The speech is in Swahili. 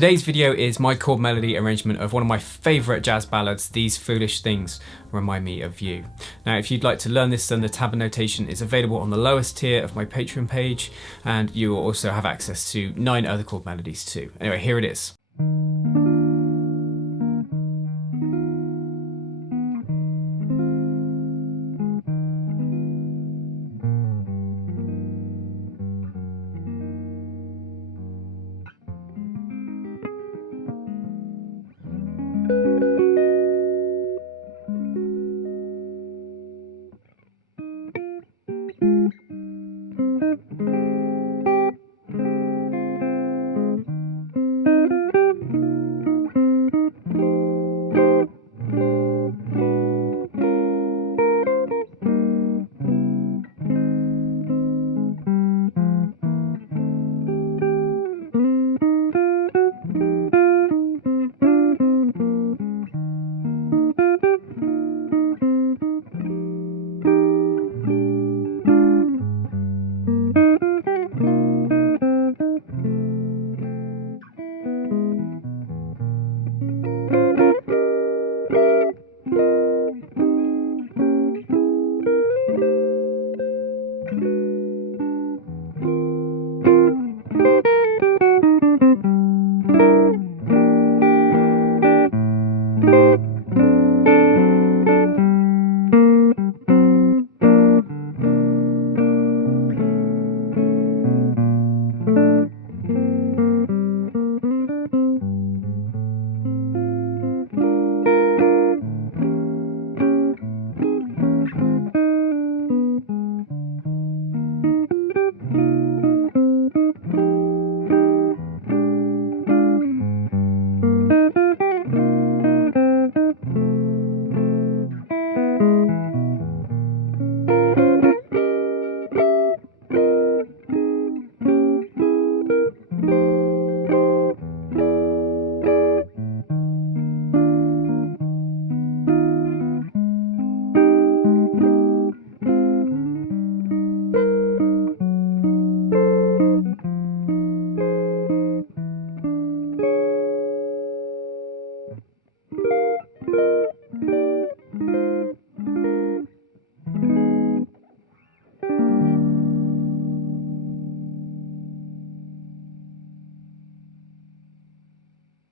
Today's video is my chord melody arrangement of one of my favourite jazz ballads, These Foolish Things Remind Me of You. Now if you'd like to learn this, then the tab notation is available on the lowest tier of my Patreon page, and you will also have access to 9 other chord melodies too. Anyway, here it is.